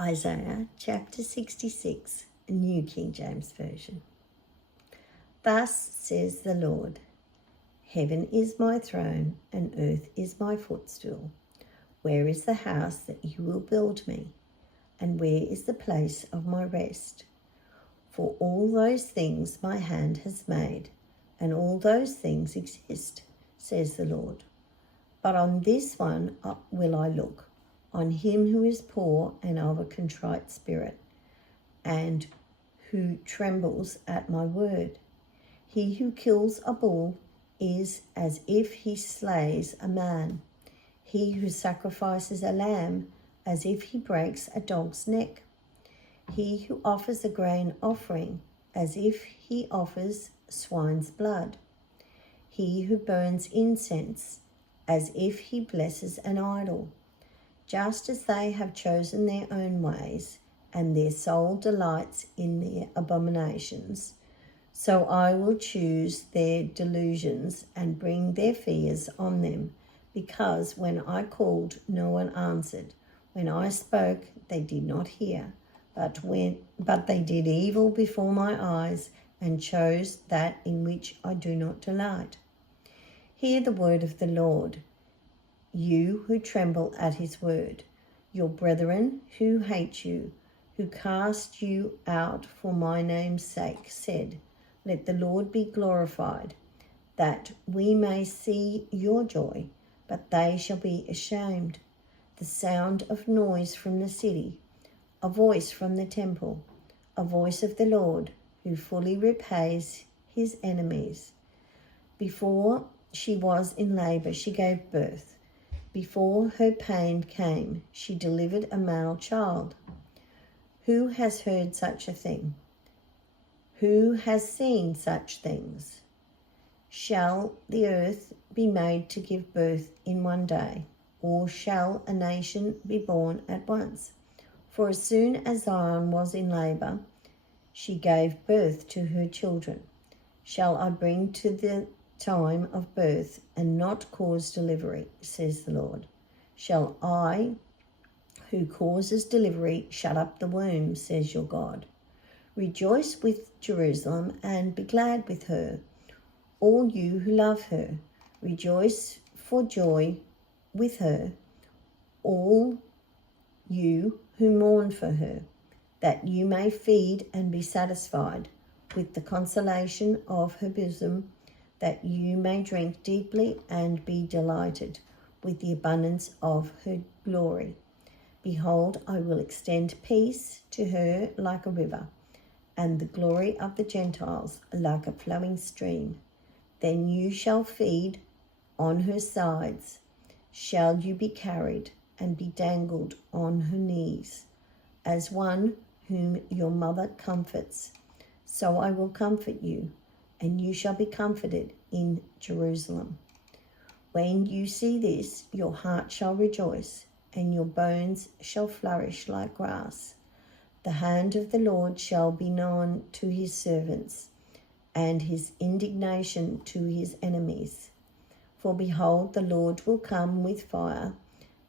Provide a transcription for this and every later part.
Isaiah chapter 66, New King James Version. Thus says the Lord, Heaven is my throne, and earth is my footstool. Where is the house that you will build me? And where is the place of my rest? For all those things my hand has made, and all those things exist, says the Lord. But on this one will I look, on him who is poor and of a contrite spirit, and who trembles at my word. He who kills a bull is as if he slays a man. He who sacrifices a lamb as if he breaks a dog's neck. He who offers a grain offering as if he offers swine's blood. He who burns incense as if he blesses an idol. Just as they have chosen their own ways, and their soul delights in their abominations, so I will choose their delusions and bring their fears on them, because when I called, no one answered. When I spoke, they did not hear, but they did evil before my eyes and chose that in which I do not delight. Hear the word of the Lord, you who tremble at his word, your brethren who hate you, who cast you out for my name's sake, said, Let the Lord be glorified, that we may see your joy, but they shall be ashamed. The sound of noise from the city, a voice from the temple, a voice of the Lord, who fully repays his enemies. Before she was in labor, she gave birth. Before her pain came, she delivered a male child. Who has heard such a thing? Who has seen such things? Shall the earth be made to give birth in one day, or shall a nation be born at once? For as soon as Zion was in labor, she gave birth to her children. Shall I bring to the time of birth and not cause delivery, says the Lord? Shall I, who causes delivery, shut up the womb, says your God? Rejoice with Jerusalem and be glad with her, all you who love her. Rejoice for joy with her, all you who mourn for her, that you may feed and be satisfied with the consolation of her bosom, that you may drink deeply and be delighted with the abundance of her glory. Behold, I will extend peace to her like a river, and the glory of the Gentiles like a flowing stream. Then you shall feed on her sides, shall you be carried and be dangled on her knees, as one whom your mother comforts. So I will comfort you, and you shall be comforted in Jerusalem. When you see this, your heart shall rejoice, and your bones shall flourish like grass. The hand of the Lord shall be known to his servants, and his indignation to his enemies. For behold, the Lord will come with fire,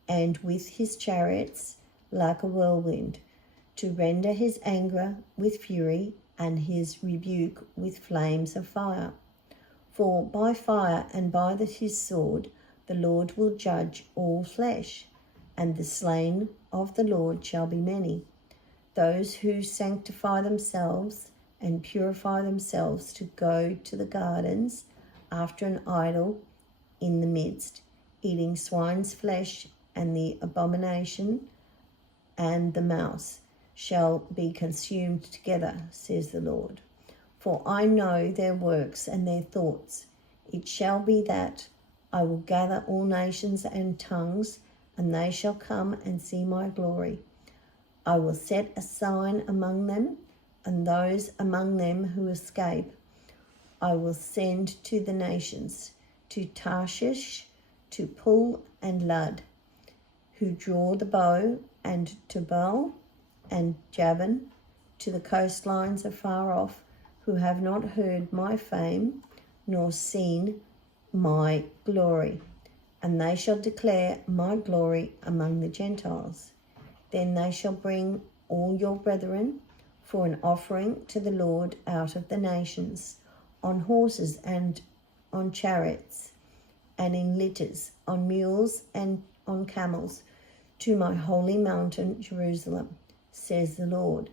and with his chariots like a whirlwind, to render his anger with fury, and his rebuke with flames of fire. For by fire and by his sword the Lord will judge all flesh, and the slain of the Lord shall be many. Those who sanctify themselves and purify themselves to go to the gardens after an idol in the midst, eating swine's flesh and the abomination and the mouse, shall be consumed together, says the Lord. For I know their works and their thoughts. It shall be that I will gather all nations and tongues, and they shall come and see my glory. I will set a sign among them, and those among them who escape I will send to the nations, to Tarshish, to Pul and Lud, who draw the bow, and Tubal and Javan, to the coastlines afar off, who have not heard my fame, nor seen my glory. And they shall declare my glory among the Gentiles. Then they shall bring all your brethren for an offering to the Lord out of the nations, on horses and on chariots, and in litters, on mules and on camels, to my holy mountain Jerusalem, says the Lord,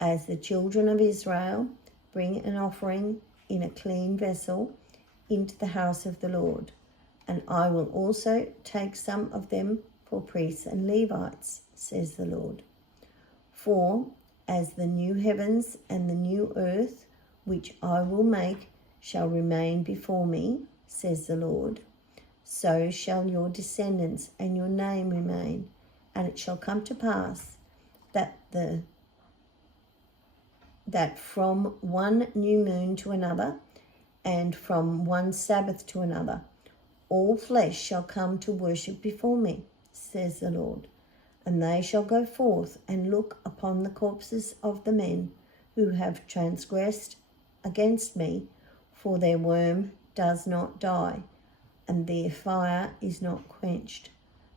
as the children of Israel bring an offering in a clean vessel into the house of the Lord. And I will also take some of them for priests and Levites, says the Lord. For as the new heavens and the new earth, which I will make, shall remain before me, says the Lord, so shall your descendants and your name remain. And it shall come to pass that from one new moon to another, and from one Sabbath to another, all flesh shall come to worship before me, says the Lord. And they shall go forth and look upon the corpses of the men who have transgressed against me, for their worm does not die, and their fire is not quenched.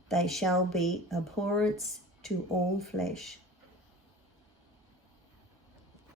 They shall be abhorrence to all flesh.